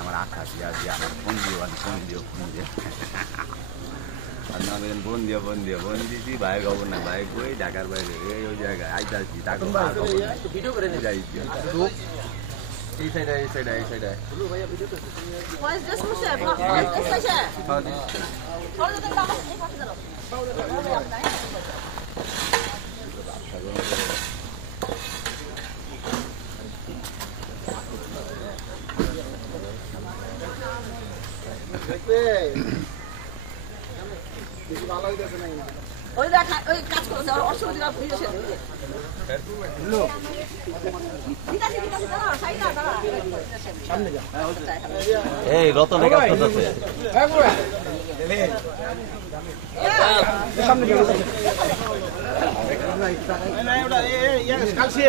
আমার আকাশ আমার ফোন দিও ফোন দিয়েছি ভাই খবর না ভাই কই ঢাকার বাইরে ওই জায়গায় আইতে আসছি তাকে ভিডিও করে যাই এই সাইডে ওই দেখা ওই কাজ করছে আর অসুবিধা ভিডিও শেয়ার করে হ্যালো সামনে যা এই রতনে কাজ করতেছে সামনে যা না ওটা কালসে